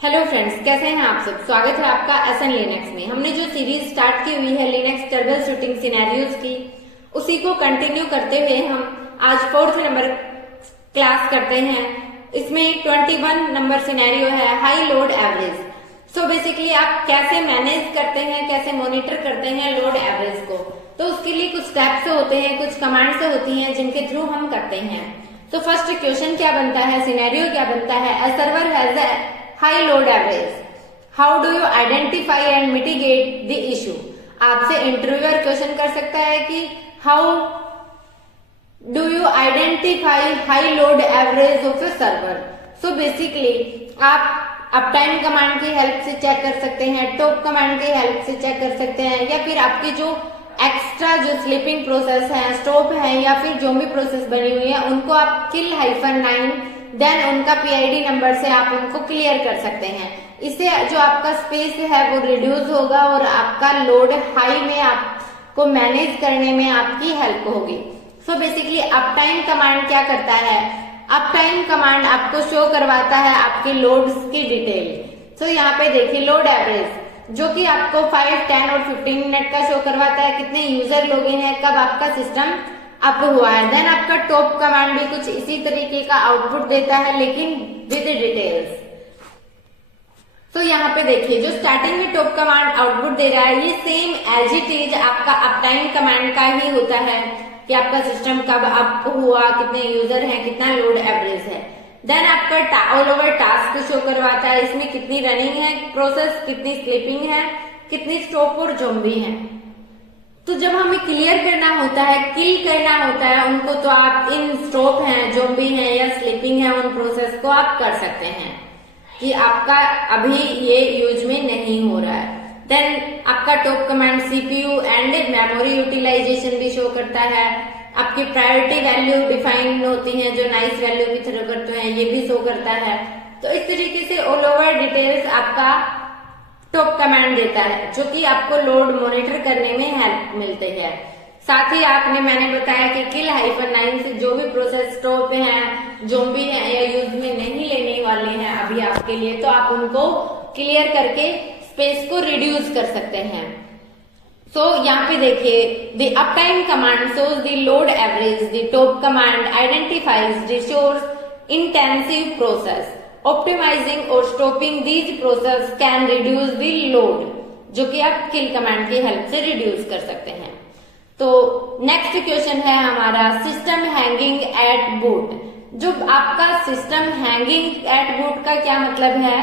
Hello friends, कैसे हैं आप सब। स्वागत है आपका एसएन लिनक्स में। हमने जो सीरीज स्टार्ट की हुई है लिनक्स ट्रबल शूटिंग सिनेरियोज की, उसी को कंटिन्यू करते हुए हम आज 4th नंबर क्लास करते हैं। इसमें 21 नंबर सिनेरियो है high load average. So basically आप कैसे मैनेज करते हैं, कैसे मॉनिटर करते हैं लोड एवरेज को, तो उसके लिए कुछ स्टेप्स होते हैं, कुछ कमांड्स होती हैं जिनके थ्रू हम करते हैं। तो फर्स्ट क्वेश्चन क्या बनता है, सिनेरियो क्या बनता है। A server has a high load average, how do you identify and mitigate the issue. आपसे इंटरव्यूअर क्वेश्चन कर सकता है कि how do you identify high load average of A server. So basically आप अपटाइम कमांड की help से check कर सकते हैं, टॉप कमांड की हेल्प से चेक कर सकते हैं, या फिर आपकी जो एक्स्ट्रा जो स्लीपिंग प्रोसेस है, स्टॉप है, या फिर जो भी प्रोसेस बनी हुई है उनको आप kill-9 देन उनका पीआईडी नंबर से आप उनको क्लियर कर सकते हैं। इससे जो आपका स्पेस है वो रिड्यूस होगा और आपका लोड हाई में आपको मैनेज करने में आपकी हेल्प होगी। सो बेसिकली अपटाइम कमांड क्या करता है, अपटाइम कमांड आपको शो करवाता है आपके लोड्स की डिटेल। सो यहाँ पे देखिए लोड एवरेज जो कि आपको 5, 10 और 15 मिनट का शो करवाता है, कितने यूजर लॉगिन है, कब आपका सिस्टम अप हुआ है। देन आपका टॉप कमांड भी कुछ इसी तरीके का आउटपुट देता है लेकिन विद डिटेल्स। तो यहाँ पे देखिए जो स्टार्टिंग में टॉप कमांड आउटपुट दे रहा है ये सेम एज इट इज आपका अपटाइम कमांड का ही होता है कि आपका सिस्टम कब अप हुआ, कितने यूजर हैं, कितना लोड एवरेज है। देन आपका ऑल ओवर टास्क शो करवाता है, इसमें कितनी रनिंग है प्रोसेस, कितनी स्लीपिंग है, कितनी स्टॉप और ज़ॉम्बी है। तो जब हमें क्लियर करना होता है, किल करना होता है उनको, तो आप इन स्टॉप हैं, ज़ॉम्बी हैं या स्लीपिंग है उन प्रोसेस को आप कर सकते हैं कि आपका अभी ये यूज में नहीं हो रहा है। देन आपका top command CPU and memory utilization भी शो करता है, आपकी प्रायोरिटी वैल्यू डिफाइन होती है जो नाइस वैल्यू की तरह करते हैं, ये भी शो करता है। तो इस तरीके से ऑल ओवर डिटेल्स आपका टॉप कमांड देता है जो कि आपको लोड मॉनिटर करने में हेल्प मिलते हैं। साथ ही मैंने बताया कि kill-9 से जो भी प्रोसेस स्टॉप है, ज़ॉम्बी है या यूज में नहीं लेने वाले हैं अभी आपके लिए, तो आप उनको क्लियर करके स्पेस को रिड्यूस कर सकते हैं। सो यहाँ पे देखिए the uptime command shows the load average, the top command identifies the source intensive process, optimising और stopping these process can reduce the load, जो कि आप किल कमांड की हेल्प से रिड्यूस कर सकते हैं। तो नेक्स्ट क्वेश्चन है हमारा सिस्टम हैंगिंग एट बूट। जो आपका सिस्टम हैंगिंग एट बूट का क्या मतलब है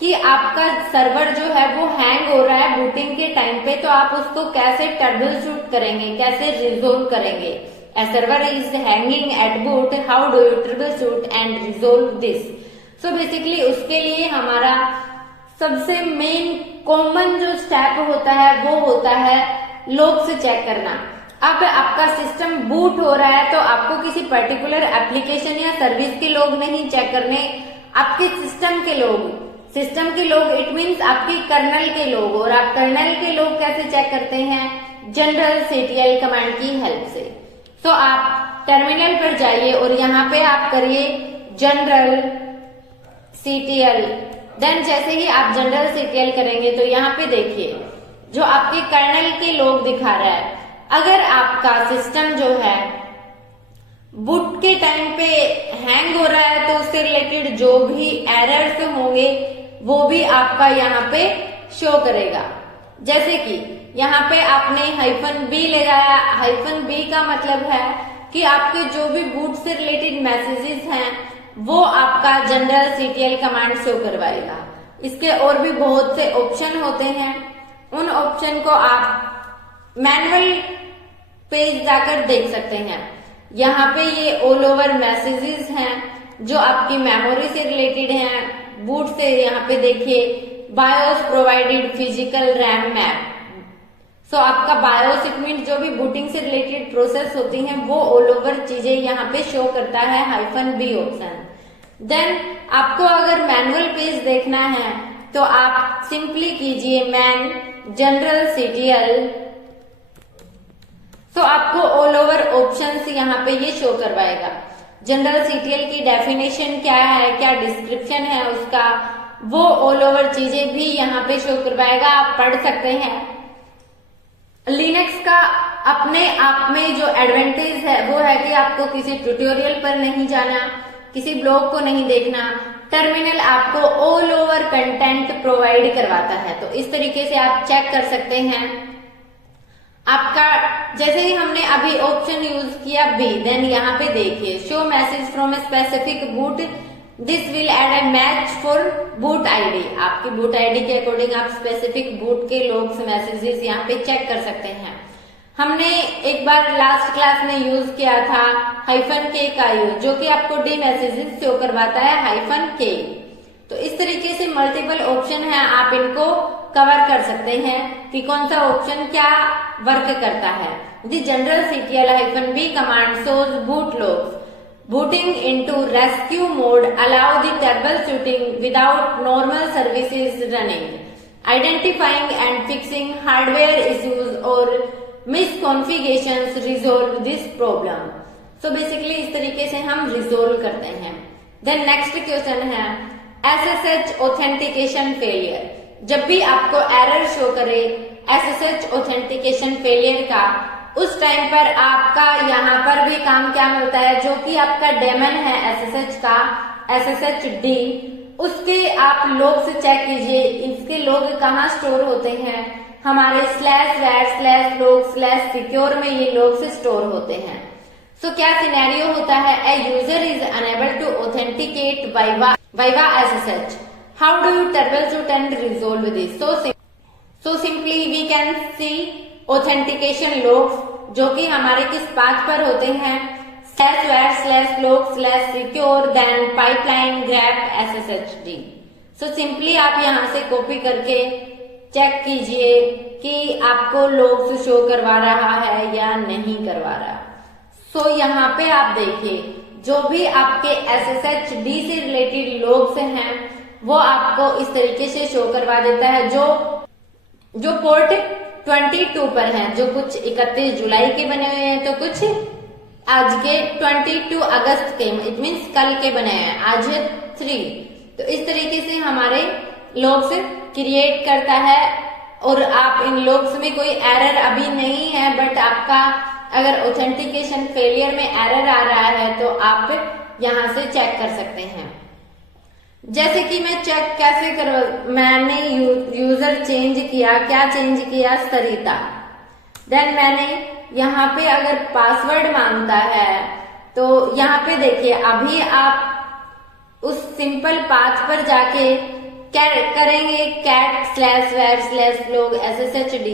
कि आपका सर्वर जो है वो हैंग हो रहा है बूटिंग के टाइम पे, तो आप उसको कैसे ट्रबल शूट करेंगे, कैसे रिजोल्व करेंगे। A server is hanging at boot, how do you troubleshoot and resolve this. So basically उसके लिए हमारा सबसे मेन कॉमन जो स्टेप होता है वो होता है लॉग से चेक करना। अब आपका सिस्टम बूट हो रहा है तो आपको किसी पर्टिकुलर एप्लीकेशन या सर्विस के लॉग नहीं चेक करने, आपके सिस्टम के लॉग इट मीन्स आपकी कर्नल के लॉग। और आप कर्नल के लॉग कैसे चेक करते हैं, जनरल सीटीएल कमांड की हेल्प से। तो आप टर्मिनल पर जाइए और यहाँ पे आप करिए जनरल सीटीएल। देन जैसे ही आप जनरल सीटीएल करेंगे तो यहाँ पे देखिए जो आपके कर्नल के लॉग दिखा रहा है। अगर आपका सिस्टम जो है बूट के टाइम पे हैंग हो रहा है तो उससे रिलेटेड जो भी एरर्स होंगे वो भी आपका यहाँ पे शो करेगा। जैसे कि यहाँ पे आपने -b लगाया, -b का मतलब है कि आपके जो भी बूट से रिलेटेड मैसेजेस हैं वो आपका जनरल सीटीएल कमांड शो करवाएगा। इसके और भी बहुत से ऑप्शन होते हैं, उन ऑप्शन को आप मैनुअल पेज जाकर देख सकते हैं। यहाँ पे ये ऑल ओवर मैसेजेस हैं जो आपकी मेमोरी से रिलेटेड हैं, बूट से। यहाँ पे देखिए BIOS provided physical RAM map. So आपका बायोस इट मीन जो भी बूटिंग से रिलेटेड प्रोसेस होती हैं वो ऑल ओवर चीजें यहाँ पे शो करता है -b ऑप्शन। देन आपको अगर मैनुअल पेज देखना है तो आप सिंपली कीजिए मैन जनरल सीटीएल। तो आपको ऑल ओवर ऑप्शंस यहाँ पे ये शो करवाएगा। जनरल सीटीएल की डेफिनेशन क्या है, क्या डिस्क्रिप्शन है उसका, वो ऑल ओवर चीजें भी यहाँ पे शो करवाएगा, आप पढ़ सकते हैं। लिनक्स का अपने आप में जो एडवांटेज है वो है कि आपको किसी ट्यूटोरियल पर नहीं जाना, किसी ब्लॉग को नहीं देखना, टर्मिनल आपको ऑल ओवर कंटेंट प्रोवाइड करवाता है। तो इस तरीके से आप चेक कर सकते हैं आपका। जैसे ही हमने अभी ऑप्शन यूज किया बी, देन यहाँ पे देखिए show message from a specific boot, this will add a match for boot ID. आपकी बूट आईडी के अकॉर्डिंग आप स्पेसिफिक बूट के लोग मैसेजेस यहाँ पे चेक कर सकते हैं। हमने एक बार लास्ट क्लास में यूज किया था -k का यूज, जो कि आपको डी मैसेजेस शो करवाता है -k। तो इस तरीके से मल्टीपल ऑप्शन है, आप इनको कवर कर सकते हैं कि कौन सा ऑप्शन क्या वर्क करता है। The general ctl-b command shows boot logs booting into rescue mode, allow the troubleshooting without normal services running, identifying and fixing hardware issues or misconfigurations, resolve this problem। So basically इस तरीके से हम resolve करते हैं। Then next question है SSH authentication failure। जब भी आपको error show करे SSH authentication failure का, उस टाइम पर आपका यहाँ पर भी काम क्या मिलता है, जो कि आपका डेमन है SSH का SSHD, उसके आप लॉग से चेक कीजिए इसके लॉग कहाँ स्टोर होते हैं। हमारे /var/log/secure में ये लॉग से स्टोर होते हैं। सो क्या सिनेरियो होता है, a user is unable to authenticate via SSH, how do you troubleshoot and resolve this. So simply we can see authentication logs जो कि हमारे किस पाथ पर होते हैं, /var/log/secure then pipeline grep SSHD। So simply आप यहाँ से कॉपी करके चेक कीजिए कि आपको लॉग्स शो करवा रहा है या नहीं करवा रहा। सो यहाँ पे आप देखिए जो भी आपके SSHD से रिलेटेड लॉग्स हैं वो आपको इस तरीके से शो करवा देता है। जो पोर्ट 22 पर हैं, जो कुछ 31 जुलाई के बने हुए हैं, तो कुछ आज के 22 अगस्त के, इट मीन्स कल के बने हैं, आज है 3। तो इस तरीके से हमारे लॉग्स क्रिएट करता है और आप इन लॉग्स में कोई एरर अभी नहीं है, बट आपका अगर ऑथेंटिकेशन फेलियर में एरर आ रहा है तो आप यहाँ से चेक कर सकते हैं। जैसे कि मैं चेक कैसे मैंने यूजर चेंज किया, क्या चेंज किया, सरिता। देन मैंने यहाँ पे अगर पासवर्ड मांगता है तो यहाँ पे देखिए अभी आप उस सिंपल पाथ पर जाके करेंगे cat/var/log SSHD,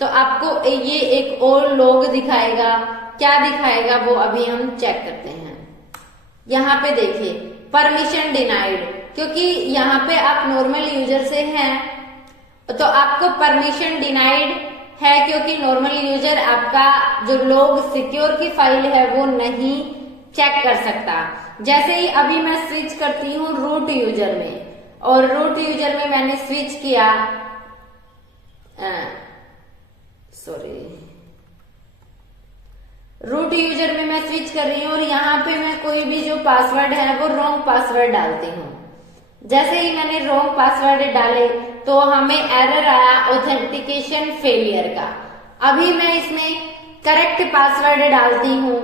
तो आपको ये एक और लॉग दिखाएगा। क्या दिखाएगा वो अभी हम चेक करते हैं। यहाँ पे देखिए परमिशन डिनाइड, क्योंकि यहाँ पे आप नॉर्मल यूजर से हैं तो आपको परमिशन डिनाइड है, क्योंकि नॉर्मल यूजर आपका जो लॉग सिक्योर की फाइल है वो नहीं चेक कर सकता। जैसे ही अभी मैं स्विच करती हूँ रूट यूजर में, और रूट यूजर में मैंने स्विच किया, रूट यूजर में मैं स्विच कर रही हूँ और यहाँ पे मैं कोई भी जो पासवर्ड है वो रॉन्ग पासवर्ड डालती हूँ। जैसे ही मैंने रॉन्ग पासवर्ड डाले तो हमें एरर आया ऑथेंटिकेशन फेलियर का। अभी मैं इसमें करेक्ट पासवर्ड डालती हूँ,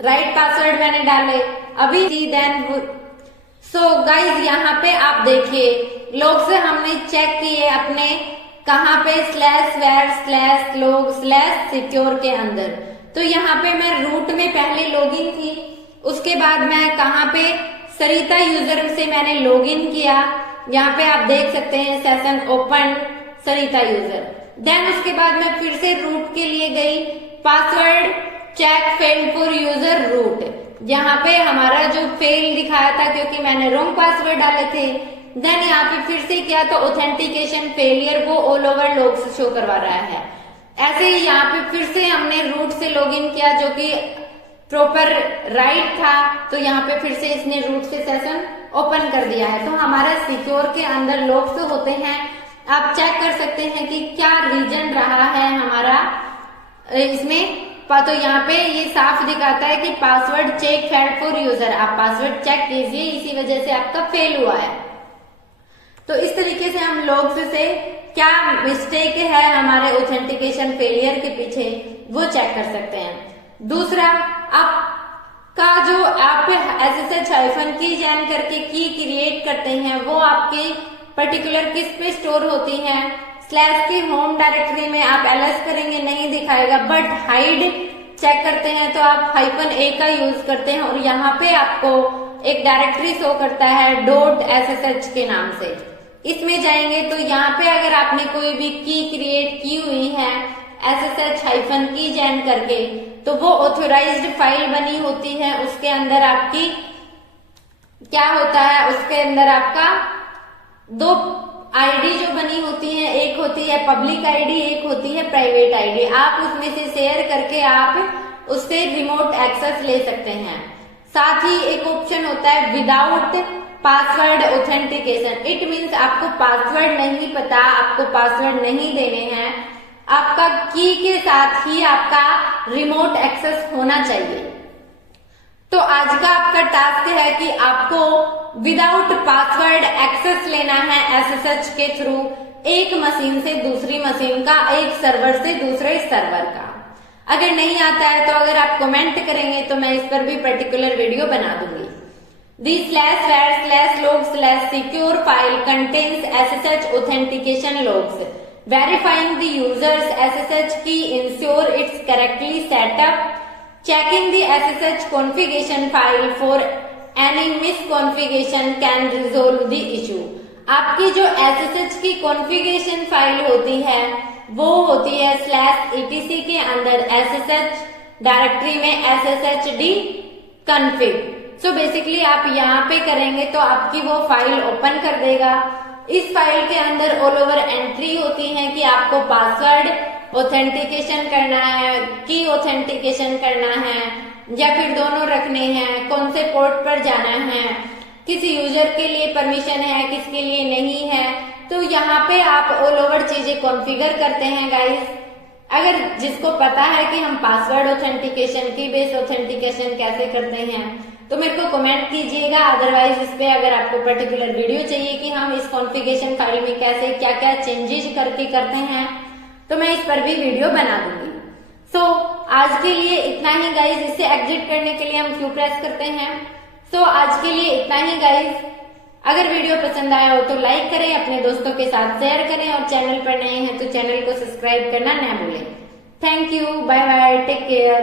राइट पासवर्ड मैंने डाले अभी। देन सो गाइज यहाँ पे आप देखिए लॉग से हमने चेक किए अपने कहाँ पे /var/log/secure के अंदर। तो यहाँ पे मैं रूट में पहले लॉगिन थी, उसके बाद मैं कहाँ पे सरिता यूजर से मैंने लॉगिन किया। यहाँ पे आप देख सकते हैं session open Sarita user. Then उसके बाद मैं फिर से रूट के लिए गई, password check failed for user root. यहाँ पे हमारा जो फेल दिखाया था क्योंकि मैंने रॉन्ग पासवर्ड डाले थे। देन यहाँ पे फिर से किया तो ऑथेंटिकेशन फेलियर वो ऑल ओवर लॉग्स शो करवा रहा है। ऐसे ही यहाँ पे फिर से हमने रूट से लॉगिन किया जो कि प्रॉपर राइट था, तो यहाँ पे फिर से इसने रूट से सेशन ओपन कर दिया है। तो हमारा सिक्योर के अंदर लॉग्स होते हैं, आप चेक कर सकते हैं कि क्या रीजन रहा है हमारा इसमें तो यहाँ पे ये साफ दिखाता है कि password check failed for user, आप पासवर्ड चेक कीजिए, इसी वजह से आपका फेल हुआ है। तो इस तरीके से हम लोग्स से क्या मिस्टेक है हमारे ऑथेंटिकेशन फेलियर के पीछे वो चेक कर सकते हैं। दूसरा, आपका जो आप SSH-key करके की क्रिएट करते हैं वो आपकी पर्टिकुलर किस पे स्टोर होती है। स्लैश की होम डायरेक्टरी में आप ls करेंगे नहीं दिखाएगा, बट हाइड चेक करते हैं तो आप -a का यूज करते हैं और यहाँ पे आपको एक डायरेक्टरी शो करता है .sh के नाम से। इसमें जाएंगे तो यहाँ पे अगर आपने कोई भी की क्रिएट की हुई है SSH-key करके तो वो ऑथोराइज्ड फाइल बनी होती है, उसके अंदर आपकी क्या होता है, उसके अंदर आपका दो आईडी जो बनी होती है, एक होती है पब्लिक आईडी, एक होती है प्राइवेट आईडी। आप उसमें से शेयर करके आप उससे रिमोट एक्सेस ले सकते हैं। साथ ही एक ऑप्शन होता है without password authentication. It means आपको पासवर्ड नहीं पता, आपको पासवर्ड नहीं देने हैं, आपका की के साथ ही आपका रिमोट एक्सेस होना चाहिए। तो आज का आपका टास्क है कि आपको विदाउट पासवर्ड एक्सेस लेना है SSH के थ्रू, एक मशीन से दूसरी मशीन का, एक सर्वर से दूसरे सर्वर का। अगर नहीं आता है तो अगर आप कमेंट करेंगे तो मैं इस पर भी पर्टिकुलर वीडियो बना दूंगी। The /var/log/secure file contains SSH authentication logs. Verifying the user's SSH key ensure it's correctly set up. Checking the SSH configuration file for any misconfiguration can resolve the issue. आपकी जो SSH की configuration file होती है वो होती है /etc के अंदर SSH डायरेक्टरी में sshd config। सो बेसिकली आप यहाँ पे करेंगे तो आपकी वो फाइल ओपन कर देगा। इस फाइल के अंदर ऑल ओवर एंट्री होती है कि आपको पासवर्ड ऑथेंटिकेशन करना है, की ऑथेंटिकेशन करना है या फिर दोनों रखने हैं, कौन से पोर्ट पर जाना है, किसी यूजर के लिए परमिशन है, किसके लिए नहीं है। तो यहाँ पे आप ऑल ओवर चीजें कॉन्फ़िगर करते हैं गाइस। अगर जिसको पता है कि हम पासवर्ड ऑथेंटिकेशन, की बेस ऑथेंटिकेशन कैसे करते हैं तो मेरे को कमेंट कीजिएगा। अदरवाइज इस पे अगर आपको पर्टिकुलर वीडियो चाहिए कि हम इस कॉन्फ़िगरेशन फाइल में कैसे क्या क्या चेंजेस करके करते हैं तो मैं इस पर भी वीडियो बना दूंगी। सो आज के लिए इतना ही गाइज। इससे एग्जिट करने के लिए हम क्यू प्रेस करते हैं। सो आज के लिए इतना ही गाइज। अगर वीडियो पसंद आया हो तो लाइक करें, अपने दोस्तों के साथ शेयर करें और चैनल पर नए हैं तो चैनल को सब्सक्राइब करना ना भूलें। Thank you, bye bye, take care.